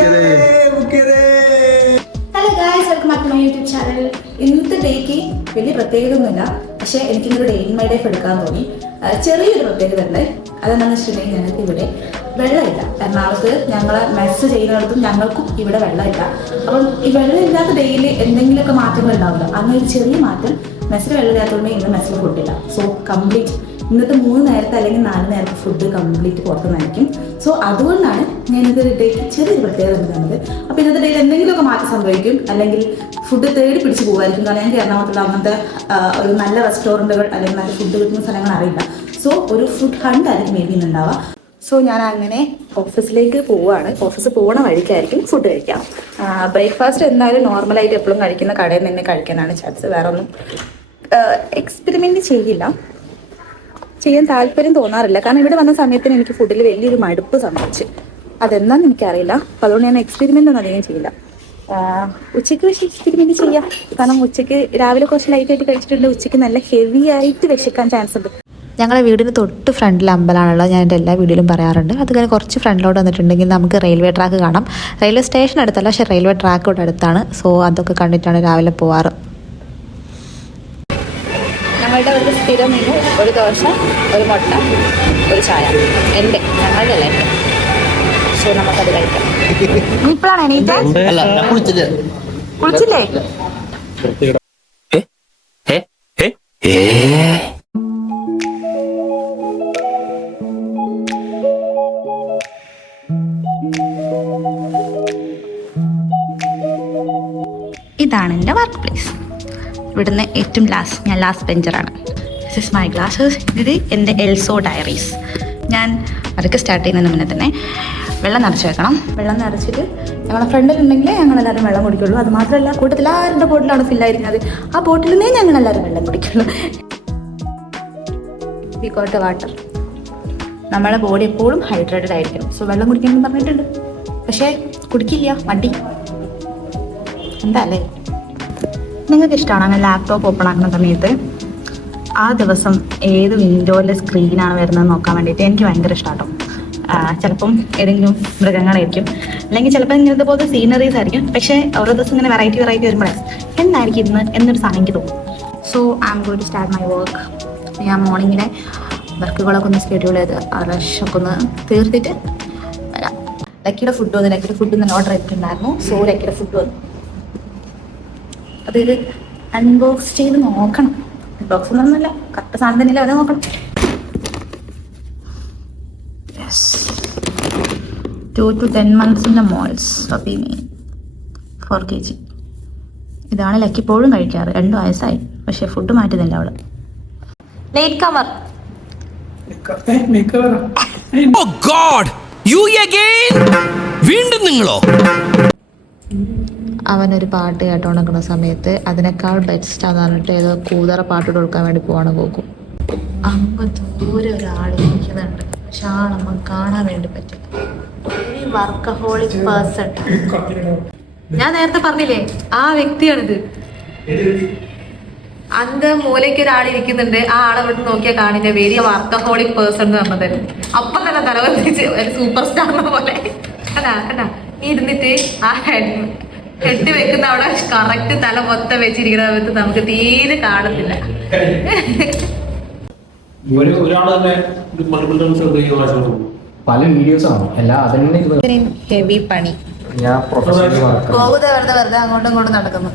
Hello guys, welcome back to my YouTube channel. ഇന്നത്തെ ഡേക്ക് വലിയ പ്രത്യേകത ഒന്നുമില്ല, പക്ഷേ എനിക്കിന്നൊരു ഡേ ഇൻ മൈ ലൈഫ് എടുക്കാൻ തോന്നി. ചെറിയൊരു പ്രത്യേകത ഉണ്ട്. അതെന്താണെന്ന് വെച്ചിട്ടുണ്ടെങ്കിൽ ഞങ്ങൾക്ക് ഇവിടെ വെള്ളമില്ല. എറണാകുളത്ത് ഞങ്ങളെ മെസ്സ് ചെയ്യുന്നിടത്തും ഞങ്ങൾക്കും ഇവിടെ വെള്ളമില്ല. അപ്പം ഈ വെള്ളമില്ലാത്ത ഡേയിൽ എന്തെങ്കിലുമൊക്കെ മാറ്റങ്ങൾ ഉണ്ടാവില്ല. അങ്ങനെ ഒരു ചെറിയ മാറ്റം. മെസ്സിൽ വെള്ളമില്ലാത്തതുകൊണ്ട് ഇന്ന് മെസ്സിൽ ഫുഡില്ല. സോ കംപ്ലീറ്റ് ഇന്നത്തെ 3 നേരത്തെ അല്ലെങ്കിൽ 4 നേരത്തെ ഫുഡ് കംപ്ലീറ്റ് പുറത്തുനിന്നായിരിക്കും. സോ അതുകൊണ്ടാണ് ഞാൻ ഇന്നത്തെ ഡേക്ക് ചെറിയൊരു പ്രത്യേകത തന്നത്. അപ്പോൾ ഇന്നത്തെ ഡേയിൽ എന്തെങ്കിലുമൊക്കെ മാറ്റം സംഭവിക്കും, അല്ലെങ്കിൽ ഫുഡ് തേടി പിടിച്ച് പോകുമായിരിക്കും. കാരണം ഞങ്ങൾക്ക് എറണാകുളത്തുള്ള അങ്ങനത്തെ ഒരു നല്ല റെസ്റ്റോറൻറ്റുകൾ അല്ലെങ്കിൽ നല്ല ഫുഡ് കിട്ടുന്ന സ്ഥലങ്ങൾ അറിയില്ല. സോ ഒരു ഫുഡ് ഹണ്ട് ആയിരിക്കും മേ ബി ഇന്നുണ്ടാവുക. സോ ഞാൻ അങ്ങനെ ഓഫീസിലേക്ക് പോവുകയാണ്. ഓഫീസിൽ പോകുന്ന വഴിക്കായിരിക്കും ഫുഡ് കഴിക്കാം. ബ്രേക്ക്ഫാസ്റ്റ് എന്തായാലും നോർമലായിട്ട് എപ്പോഴും കഴിക്കുന്ന കടയിൽ നിന്ന് കഴിക്കാനാണ് ചാൻസ്. വേറെ ഒന്നും എക്സ്പെരിമെൻറ്റ് ചെയ്യാൻ താല്പര്യം തോന്നാറില്ല. കാരണം ഇവിടെ വന്ന സമയത്തിന് എനിക്ക് ഫുഡിൽ വലിയൊരു മടുപ്പ് സംഭവിച്ചു. അതെന്താണെന്ന് എനിക്കറിയില്ല. അപ്പോൾ അതുകൊണ്ട് ഞാൻ എക്സ്പെരിമെൻ്റ് ഒന്നും അധികം ചെയ്യില്ല. ഉച്ചയ്ക്ക് പക്ഷേ എക്സ്പെരിമെൻറ്റ് ചെയ്യാം. കാരണം ഉച്ചയ്ക്ക് രാവിലെ കുറച്ച് ലൈറ്റായിട്ട് കഴിച്ചിട്ടുണ്ട്. ഉച്ചയ്ക്ക് നല്ല ഹെവി ആയിട്ട് വിശക്കാൻ ചാൻസ് ഉണ്ട്. ഞങ്ങളുടെ വീടിന് തൊട്ട് ഫ്രണ്ടിൽ അമ്പലമാണുള്ളത്. ഞാൻ എൻ്റെ എല്ലാ വീഡിയോയിലും പറയാറുണ്ട്. അത് കഴിഞ്ഞ് കുറച്ച് ഫ്രണ്ടിലോട്ട് വന്നിട്ടുണ്ടെങ്കിൽ നമുക്ക് റെയിൽവേ ട്രാക്ക് കാണാം. റെയിൽവേ സ്റ്റേഷൻ അടുത്തല്ല, പക്ഷേ റെയിൽവേ ട്രാക്ക് ഇവിടെ അടുത്താണ്. സോ അതൊക്കെ കണ്ടിട്ടാണ് രാവിലെ പോവാറ്. ഞങ്ങളുടെ ഒരു സ്ഥിരം മെനു ഒരു ദോശ, ഒരു മുട്ട, ഒരു ചായ. ഞങ്ങളുടെ അല്ലേ. സോ നമുക്കത് കഴിക്കാം. ഇപ്പോഴാണ് എണീറ്റ് കുളിച്ചില്ലേ? ഇതാണ് എൻ്റെ വർക്ക് പ്ലേസ്. ഇവിടുന്ന് ഏറ്റവും ഞാൻ ലാസ്റ്റ് ബെഞ്ചറാണ്. This is my glasses. ഇത് എൻ്റെ എൽസോ ഡയറീസ്. ഞാൻ അതൊക്കെ സ്റ്റാർട്ട് ചെയ്യുന്നതിന് മുന്നേ തന്നെ വെള്ളം നിറച്ച് വെക്കണം. വെള്ളം നിറച്ചിട്ട് ഞങ്ങളുടെ ഫ്രണ്ടിലുണ്ടെങ്കിൽ ഞങ്ങളെല്ലാവരും വെള്ളം കുടിക്കുള്ളൂ. അത് മാത്രമല്ല, കൂട്ടത്തിൽ ആരുടെ ബോട്ടിലാണ് ഫില്ലായിരിക്കുന്നത്, ആ ബോട്ടിൽ നിന്നേ ഞങ്ങളെല്ലാവരും വെള്ളം കുടിക്കുള്ളൂ. We got water. നമ്മുടെ ബോഡി എപ്പോഴും ഹൈഡ്രേറ്റഡ് ആയിരിക്കും. സോ വെള്ളം കുടിക്കണമെന്ന് പറഞ്ഞിട്ടുണ്ട്, പക്ഷേ കുടിക്കില്ല, മടി. എന്താ അല്ലേ? നിങ്ങൾക്ക് ഇഷ്ടമാണ് അങ്ങനെ ലാപ്ടോപ്പ് ഓപ്പൺ ആക്കുന്ന സമയത്ത് ആ ദിവസം ഏത് വിൻഡോയിലെ സ്ക്രീനാണ് വരുന്നത് നോക്കാൻ വേണ്ടിയിട്ട് എനിക്ക് ഭയങ്കര ഇഷ്ടമാട്ടോ. ചിലപ്പം ഏതെങ്കിലും മൃഗങ്ങളായിരിക്കും, അല്ലെങ്കിൽ ചിലപ്പോൾ ഇങ്ങനത്തെ പോലത്തെ സീനറീസ് ആയിരിക്കും. പക്ഷേ ഓരോ ദിവസം ഇങ്ങനെ വെറൈറ്റി വരുമ്പോഴേ എന്തായിരിക്കും ഇന്ന് എന്നൊരു സാധനം എനിക്ക് തോന്നും. So I am going to start my work. ഞാൻ മോർണിംഗിലെ വർക്കുകളൊക്കെ ഒന്ന് ഷെഡ്യൂൾ ചെയ്ത് റഷൊക്കെ ഒന്ന് തീർത്തിട്ട് വരാം. ലക്കിയുടെ ഫുഡ് വന്നു. ലക്കിയുടെ ഫുഡ് ഇന്ന് ഓർഡർ ചെയ്തിട്ടുണ്ടായിരുന്നു. സോ ലക്കിയുടെ ഫുഡ് വന്നു. അതൊരു അൺബോക്സ് ചെയ്ത് നോക്കണം. അൺബോക്സ് ഒന്നുമല്ല, കറക്റ്റ് സാധനം തന്നെയല്ലേ, അത് നോക്കണം. 2 to 10 months moles puppy mean 4 kg. ഇതാണ് ലക്കി ഇപ്പോഴും കഴിക്കാറ്. 2 വയസ്സായി, പക്ഷെ ഫുഡ് മാറ്റുന്നില്ല അവള്. Late കമർ. Oh God! You again? വീണ്ടും നിങ്ങളോ? അവനൊരു പാട്ട് കേട്ടോണ്ടിരിക്കുന്ന സമയത്ത് അതിനേക്കാൾ ബെസ്റ്റാന്ന് പറഞ്ഞിട്ട് ഏതോ കൂതറ പാട്ട് കൊടുക്കാൻ വേണ്ടി പോവാണ് പോകും. അങ്ങ് ദൂരെ ഒരാൾ ഇരിക്കുന്നുണ്ട്, പക്ഷെ ആളമ്മ കാണാൻ വേണ്ടി പറ്റില്ല. ഈ വർക്കഹോളിക് പേഴ്സൺ, ഞാൻ നേരത്തെ പറഞ്ഞില്ലേ ആ വ്യക്തിയാണിത്. അന്ത മൂലയ്ക്ക് ഒരാൾ ഇരിക്കുന്നുണ്ട്, ആ ആളെ വിട്ട് നോക്കിയാൽ കാണില്ല വെരി വർക്കഹോളിക് പേഴ്സൺ എന്ന് പറഞ്ഞത്. അപ്പം തന്നെ തലവത്തിച്ച് ഒരു സൂപ്പർ സ്റ്റാറിനെ പോലെ കണ്ടാ ഇരുന്നിട്ട് ആ ഹെഡ് വെക്കുന്ന അവിടെ കറക്റ്റ് തല മൊത്തം വെച്ചിരിക്കുന്ന സമയത്ത് നമുക്ക് തീരെ കാണത്തില്ല. പല വീഡിയോസ് ആണ് ഹെവി പണി. വെറുതെ അങ്ങോട്ടും ഇങ്ങോട്ടും നടക്കുന്നു.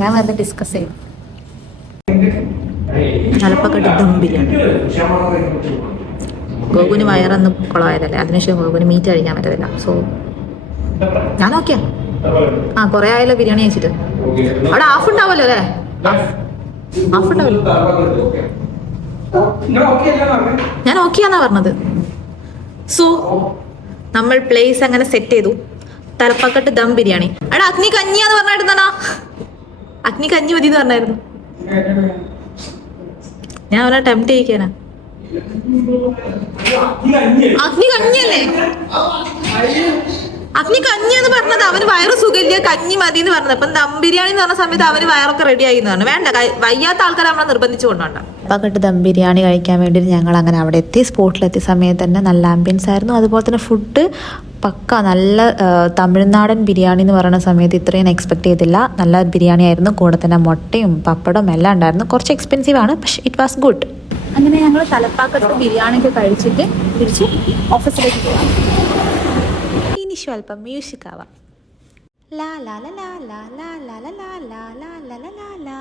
ഞാൻ വെറുതെ ഡിസ്കസ് ചെയ്യും. തലപ്പക്കെട്ട് ദമ്പിലാണ്. ഗോകുന് വയറൊന്നും കുളമായതല്ലേ, അതിനുശേഷം ഗോകുന് മീറ്റ് കഴിക്കാൻ പറ്റത്തില്ല. സോ ഞാൻ നോക്കിയാ കുറെ ആയല്ലോ ബിരിയാണി കഴിച്ചിട്ട്. അവിടെ ഹാഫ് ഉണ്ടാവല്ലോ അല്ലേ? ഹാഫ് ഉണ്ടാവല്ലോ. ഞാൻ ഓക്കെയാന്നാ പറഞ്ഞത്. സോ നമ്മൾ പ്ലേസ് അങ്ങനെ സെറ്റ് ചെയ്തു. തലപ്പക്കെട്ട് ദം ബിരിയാണി. അവിടെ അഗ്നി കഞ്ഞിയാന്ന് പറഞ്ഞായിരുന്നാ? അഗ്നി കഞ്ഞി മതി എന്ന് പറഞ്ഞായിരുന്നു. ഞാൻ അവനെ ടെംപ്റ്റ് ചെയ്യിക്കാനാ. അഗ്നി കഞ്ഞിയല്ലേ? അഗ്നി കഞ്ഞി എന്ന് പറഞ്ഞത് അവന് വയറ് സുഖമില്ല, കഞ്ഞി മതി എന്ന് പറഞ്ഞത്. അപ്പം ദം ബിരിയാണി എന്ന് പറഞ്ഞ സമയത്ത് അവന് വയറൊക്കെ റെഡി ആയി എന്ന് പറഞ്ഞു. വേണ്ട, വയ്യാത്ത ആൾക്കാരെ നമ്മളെ നിർബന്ധിച്ചു കൊണ്ടോണ്ട. തലപ്പാക്കട്ട് ദം ബിരിയാണി കഴിക്കാൻ വേണ്ടിയിട്ട് ഞങ്ങൾ അങ്ങനെ അവിടെ എത്തി. സ്പോട്ടിലെത്തിയ സമയത്ത് തന്നെ നല്ല ആംബിയൻസ് ആയിരുന്നു. അതുപോലെ തന്നെ ഫുഡ് പക്ക നല്ല തമിഴ്നാടൻ ബിരിയാണി എന്ന് പറയുന്ന സമയത്ത് ഇത്രയും എക്സ്പെക്ട് ചെയ്തില്ല. നല്ല ബിരിയാണി ആയിരുന്നു. കൂടെ തന്നെ മുട്ടയും പപ്പടവും എല്ലാം ഉണ്ടായിരുന്നു. കുറച്ച് എക്സ്പെൻസീവ് ആണ്, പക്ഷെ ഇറ്റ് വാസ് ഗുഡ്. അങ്ങനെ ഞങ്ങൾ തലപ്പാക്കത്ത് ബിരിയാണിയൊക്കെ കഴിച്ചിട്ട് തിരിച്ച് ഓഫീസിലേക്ക് പോകാം. ഇനി സ്വല്പം മ്യൂസിക് ആവാം. ലാ ലാ ലാ ലാ ലാ ലാ ലാ ലാ ലാ ലാ ലാ ലാ ലാ ലാ.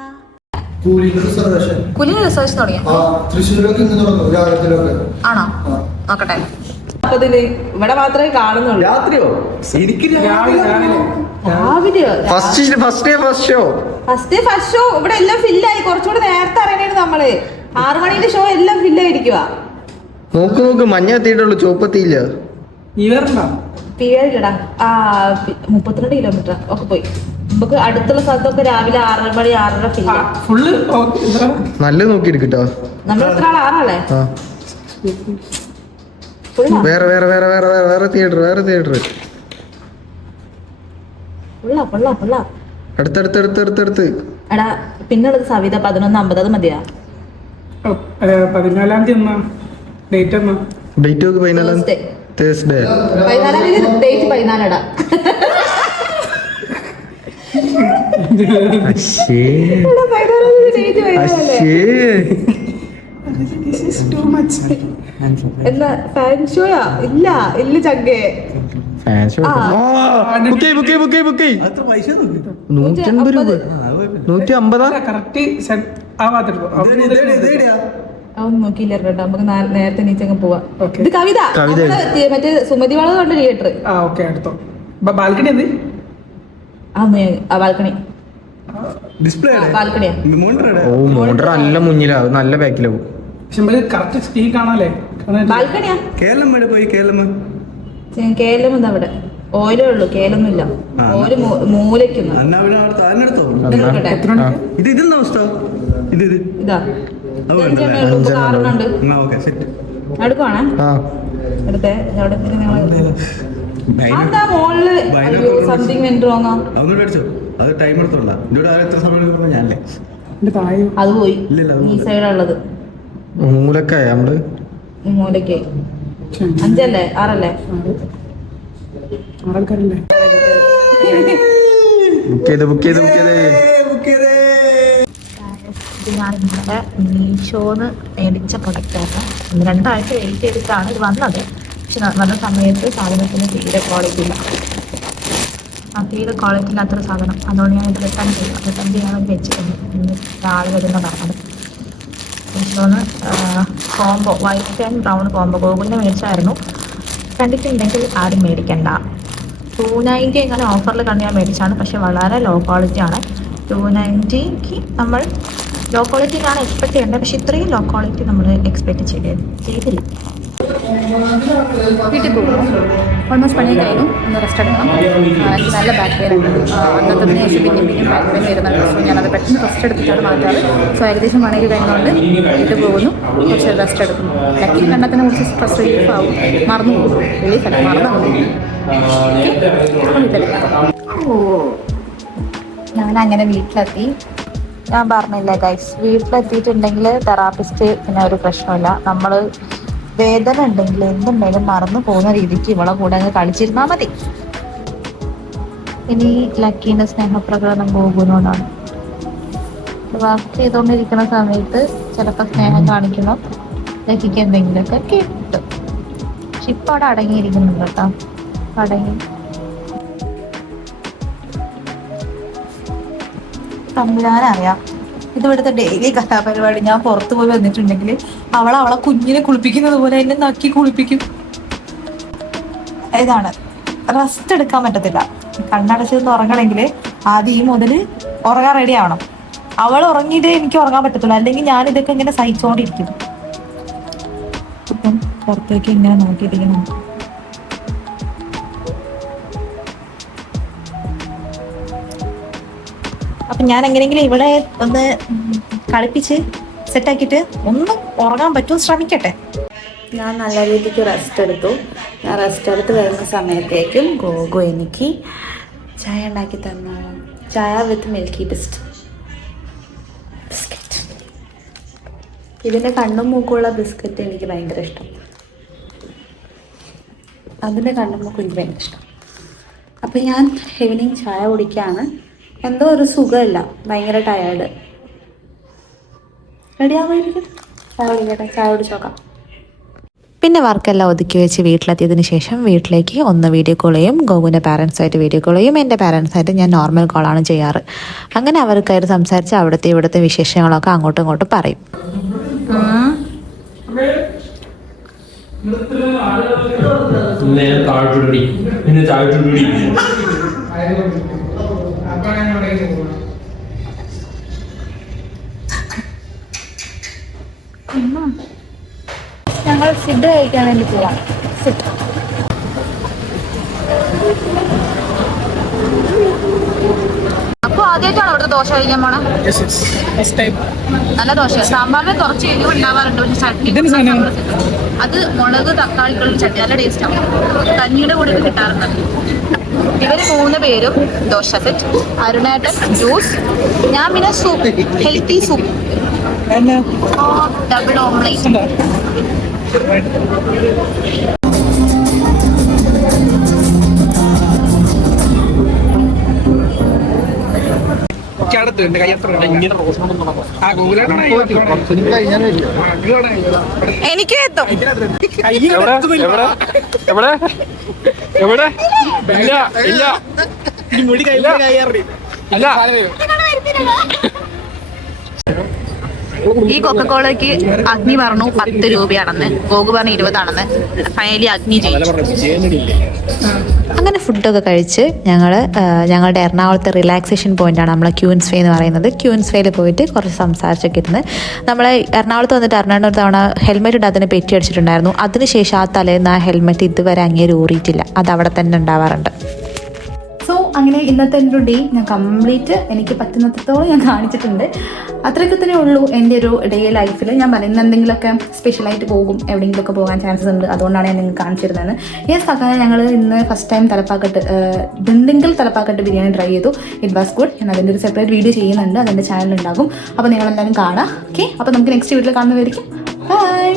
കൂലിന്റെ റിസർവേഷൻ കുലിന് റിസർച്ച് തുടങ്ങിയ തൃശ്ശൂരൊക്കെ ഇന്ന് തുടങ്ങും രാവിലത്തിലൊക്കെ. ആണോ? നോക്കട്ടെ. ഇവിടെ മാത്രമേ കാണുന്നുള്ളൂ. രാത്രിയോ? രാവിലെയോ? ഫസ്റ്റ് ഷോ ഫസ്റ്റ് ഷോ ഇവിടെ എല്ലാം ഫില്ലായി. കുറച്ചുകൂടി നേരത്തെ അറിയണേ നമ്മള്. 6 മണിന്റെ ഷോ എല്ലാം ഫില്ലായിരിക്കുക. നോക്ക് മഞ്ഞ എത്തിയിട്ടുള്ളൂ, ചുവപ്പെത്തിയില്ല. പിഴയില്ലടാ. 32 കിലോമീറ്റർ ഒക്കെ പോയി. നമുക്ക് അടുത്തുള്ള സ്ഥലത്തൊക്കെ രാവിലെ 6 മണി 6:30 ഫില്ല. നല്ല നോക്കി എടുക്കട്ടോ. നമ്മൾ എത്ര ആൾ? 6 ആളെ. വേറെ തിയേറ്റർ കൊള്ള. അടുത്തടുത്ത്. എടാ പിന്നുള്ളത് സവിത 11:50. അത് മതിയാ? 14 ഡേറ്റ് എന്നാ? ഡേറ്റ് നോക്ക്. 14 തേഴ്സ്ഡേ. 14 ഡേറ്റ് 14. എന്നാ ഫാൻ ഷോയാ? ഇല്ല ചങ്കേ. 150 രൂപ. 150. കറക്റ്റ് ആ ഭാഗത്തെടുക്കും. അതൊന്നും നോക്കിയില്ല കേട്ടോ. നമുക്ക് നേരത്തെ നീച്ചങ്ങ് പോവാം. Okay. ഇത് കവിത മറ്റേ സുമതി വളവ് കണ്ട തിയേറ്റർ. ഓക്കെ അടുത്തോ. ബാൽക്കണി എന്ത്? ആ ബാൽക്കണി. ഡിസ്പ്ലേ ബാൽക്കണിയാ. ഓ മോണ്ടർ നല്ല മുന്നിലാവും, നല്ല ബാക്കിലാവും. പക്ഷെ നമുക്ക് കറക്റ്റ് സ്പീക്ക് കാണാല്ലേ? ബാൽക്കണിയാ. കേരളം വരെ പോയി. കേലം എന്താ അവിടെ? ഓയിലേ ഉള്ളൂ, കേലൊന്നും ഇല്ല. ഓര് മൂലയ്ക്കുന്നു. ഇതെന്താ അവസ്ഥ? ഇതാ കാറുണ്ട്. അടുക്കുവാണേ അടുത്തേ. എന്താ മോളില് സംതിങ് വെന്റ് റോങ്ങാ? അത് പോയി. ഈ സൈഡുള്ളത് മൂലക്കായ നമ്മള് മൂലയ്ക്ക് 5 അല്ലേ 6 അല്ലേ? ആൾക്കാരല്ലേ? ബുക്ക് ചെയ്ത് ഇത് ഞാൻ ഇന്നലെ മീഷോന്ന് മേടിച്ച പ്രൊഡക്റ്റായിരുന്നു. 2 ആഴ്ച വെയിറ്റ് ചെയ്തിട്ടാണ് ഇത് വന്നത്. പക്ഷെ വന്ന സമയത്ത് സാധനത്തിന് തീരെ ക്വാളിറ്റി ഇല്ല. തീരെ ക്വാളിറ്റി ഇല്ലാത്തൊരു സാധനം. അതുകൊണ്ട് ഞാൻ ഇത് റിട്ടേൺ ചെയ്യാൻ വേണ്ടി വെച്ചിട്ടുണ്ട്. ഇന്ന് രാവിലെ വരുന്നതാണ്. മീഷോന്ന് combo white and brown combo ഗൂഗിളിന് മേടിച്ചായിരുന്നു. കണ്ടിട്ടുണ്ടെങ്കിൽ ആരും മേടിക്കണ്ട. 290 എങ്ങനെ ഓഫറിൽ കണ്ട് ഞാൻ മേടിച്ചാണ്. പക്ഷെ വളരെ ലോ ക്വാളിറ്റി ആണ്. 290ക്ക് നമ്മൾ ലോ ക്വാളിറ്റിയിലാണ് എക്സ്പെക്ട് ചെയ്യേണ്ടത്. പക്ഷെ ഇത്രയും ലോ ക്വാളിറ്റി നമ്മൾ എക്സ്പെക്ട് ചെയ്തില്ല. വീട്ടിൽ പോകും. ഓൾമോസ്റ്റ് പണി കഴിഞ്ഞു. ഒന്ന് റെസ്റ്റ് എടുക്കണം. എനിക്ക് നല്ല ബാക്ക് പെയിൻ ഉണ്ട്. അന്നത്തെ ശേഷം പിന്നെയും ബാക്ക് പെയിൻ വരുന്നുണ്ട്. സോ ഞാനത് പെട്ടെന്ന് റെസ്റ്റ് എടുത്തിട്ടാണ് മാറ്റാറ്. സോ ഏകദേശം പണിക്ക് കഴിഞ്ഞുകൊണ്ട് വീട്ടിൽ പോകുന്നു. കുറച്ച് റെസ്റ്റ് എടുക്കുന്നു. ലക്കി കണ്ടത്തിനെ കുറിച്ച് സ്ട്രെസ് റിലീഫ് ആവും. മറന്നു പോകും. റിലീഫല്ല, മറന്നു പോകും. ഞാനങ്ങനെ വീട്ടിലെത്തി. ഞാൻ പറഞ്ഞില്ല ഗൈസ്, വീട്ടിലെത്തിയിട്ടുണ്ടെങ്കിൽ തെറാപ്പിസ്റ്റ് പിന്നെ ഒരു പ്രശ്നമില്ല. നമ്മൾ വേദന ഉണ്ടെങ്കിൽ എന്തുണ്ടെങ്കിലും മറന്നു പോകുന്ന രീതിക്ക് ഇവളെ കൂടെ അങ്ങ് കളിച്ചിരുന്നാൽ മതി. ഇനി ലക്കീൻ്റെ സ്നേഹപ്രകടനം പോകുന്നതുകൊണ്ടാണ്. വർക്ക് ചെയ്തുകൊണ്ടിരിക്കുന്ന സമയത്ത് ചിലപ്പോൾ സ്നേഹം കാണിക്കണം. ലക്കിക്ക് എന്തെങ്കിലുമൊക്കെ കിട്ടും. പക്ഷെ ഇപ്പം അവിടെ അടങ്ങിയിരിക്കുന്നുണ്ട് കേട്ടോ. അടങ്ങി തമ്പുരാനറിയാം. ഇത് ഇവിടുത്തെ ഡെയിലി കലാപരിപാടി. ഞാൻ പുറത്തു പോയി വന്നിട്ടുണ്ടെങ്കിൽ അവളെ കുഞ്ഞിനെ കുളിപ്പിക്കുന്നത് പോലെ എന്നെ നക്കി കുളിപ്പിക്കും. ഇതാണ് റെസ്റ്റ് എടുക്കാൻ പറ്റത്തില്ല. കണ്ണടച്ചെന്ന് ഉറങ്ങണമെങ്കിൽ ആദ്യം ഈ മുതൽ ഉറങ്ങാൻ റെഡി ആവണം. അവൾ ഉറങ്ങിയിട്ടേ എനിക്ക് ഉറങ്ങാൻ പറ്റത്തില്ല. അല്ലെങ്കിൽ ഞാൻ ഇതൊക്കെ ഇങ്ങനെ സഹിച്ചുകൊണ്ടിരിക്കും. ഇപ്പം പുറത്തേക്ക് ഇങ്ങനെ നോക്കിയിരിക്കണം. അപ്പം ഞാൻ എങ്ങനെയെങ്കിലും ഇവിടെ ഒന്ന് കളിപ്പിച്ച് സെറ്റാക്കിയിട്ട് ഒന്ന് ഉറങ്ങാൻ പറ്റുമോ ശ്രമിക്കട്ടെ. ഞാൻ നല്ല രീതിക്ക് റെസ്റ്റ് എടുത്തു. ഞാൻ റെസ്റ്റ് എടുത്ത് വരുന്ന സമയത്തേക്കും ഗോഗു എനിക്ക് ചായ ഉണ്ടാക്കി തന്നു. ചായ വിത്ത് മിൽക്കി ബിസ്ക്കറ്റ്. ഇതിൻ്റെ കണ്ണും മൂക്കുള്ള ബിസ്ക്കറ്റ് എനിക്ക് ഭയങ്കര ഇഷ്ടം. അതിൻ്റെ കണ്ണും മൂക്കും എനിക്ക് ഭയങ്കര ഇഷ്ടം. അപ്പം ഞാൻ ഈവനിങ് ചായ കുടിക്കുകയാണ്. എന്തോ ഒരു സുഖമില്ല, ഭയങ്കര ടയേർഡ്. റെഡിയാകുമായിരിക്കും. ചായ കുടിക്കട്ടെ, ചായ കുടിച്ച് നോക്കാം. പിന്നെ വർക്കെല്ലാം ഒതുക്കി വെച്ച് വീട്ടിലെത്തിയതിന് ശേഷം വീട്ടിലേക്ക് ഒന്ന് വീഡിയോ കോൾ ചെയ്യും. ഗോകുവിൻ്റെ പാരൻസായിട്ട് വീഡിയോ കോൾ ചെയ്യും. എൻ്റെ പാരൻസായിട്ട് ഞാൻ നോർമൽ കോളാണ് ചെയ്യാറ്. അങ്ങനെ അവർക്കായിട്ട് സംസാരിച്ച് അവിടുത്തെ ഇവിടുത്തെ വിശേഷങ്ങളൊക്കെ അങ്ങോട്ടും ഇങ്ങോട്ടും പറയും. ഞങ്ങൾ ഫുഡ് കഴിക്കാൻ വേണ്ടി പോവാം. ഫുഡ് അപ്പോൾ ആദ്യമായിട്ടാണ് അവിടുത്തെ ദോശ കഴിക്കാൻ പോണേ? നല്ല ദോശ. സാമ്പാറിന് കുറച്ച് എരിവ് ഉണ്ടാവാറുണ്ട്, പക്ഷെ ചട്നി അത് മുളക് തക്കാളിക്കുള്ള ചട്നി നല്ല ടേസ്റ്റാണ്. കഞ്ഞിയുടെ കൂടെ കിട്ടാറുണ്ട്. ഇവർ 3 പേരും ദോശ സെറ്റ്, അരുണേട്ടൻ ജ്യൂസ്, ഞാൻ പിന്നെ soup, healthy soup, double omelette. എനിക്ക് എത്തും. ഈ കൊക്കക്കോളയ്ക്ക് അഗ്നി പറഞ്ഞു 10 രൂപയാണെന്ന്, ഗോകു പറഞ്ഞു 20 ആണെന്ന്. ഫൈനലി അഗ്നി ജയിച്ചു. അങ്ങനെ ഫുഡൊക്കെ കഴിച്ച് ഞങ്ങളുടെ എറണാകുളത്തെ റിലാക്സേഷൻ പോയിന്റാണ് നമ്മളെ ക്യൂൻസ് വേ എന്ന് പറയുന്നത്. ക്യൂൻസ് വേയിൽ പോയിട്ട് കുറച്ച് സംസാരിച്ചൊക്കെ ഇരുന്ന് നമ്മളെ എറണാകുളത്ത് വന്നിട്ട് ഒരു തവണ ഹെൽമെറ്റ് ഇട്ട് അതിനെ പെറ്റി അടിച്ചിട്ടുണ്ടായിരുന്നു. അതിനുശേഷം ആ തലേന്ന് ആ ഹെൽമെറ്റ് ഇതുവരെ അങ്ങേര് ഊറിയിട്ടില്ല. അത് അവിടെ തന്നെ ഉണ്ടാവാറുണ്ട്. സോ അങ്ങനെ ഇന്നത്തെ എൻ്റെ ഒരു ഡേ ഞാൻ കംപ്ലീറ്റ് എനിക്ക് പറ്റുന്നത്തോളം ഞാൻ കാണിച്ചിട്ടുണ്ട്. അത്രയൊക്കെ തന്നെ ഉള്ളൂ എൻ്റെ ഒരു ഡേ ലൈഫിൽ. ഞാൻ പറയുന്ന എന്തെങ്കിലുമൊക്കെ സ്പെഷ്യലായിട്ട് പോകും, എവിടെയെങ്കിലുമൊക്കെ പോകാൻ ചാൻസസ് ഉണ്ട്. അതുകൊണ്ടാണ് ഞാൻ നിങ്ങൾക്ക് കാണിച്ചിരുന്നത്. അങ്ങനെ ഞങ്ങൾ ഇന്ന് ഫസ്റ്റ് ടൈം ദിണ്ടിങ്കൽ തലപ്പാക്കട്ട് ബിരിയാണി ട്രൈ ചെയ്തു. It was good. ഞാൻ അതിൻ്റെ ഒരു സെപ്പറേറ്റ് വീഡിയോ ചെയ്യുന്നുണ്ട്, അതെൻ്റെ ചാനലുണ്ടാകും. അപ്പോൾ നിങ്ങളെല്ലാവരും കാണാം. ഓക്കെ, അപ്പോൾ നമുക്ക് നെക്സ്റ്റ് വീഡിയോയിൽ കാണുന്നതായിരിക്കും. ബൈ.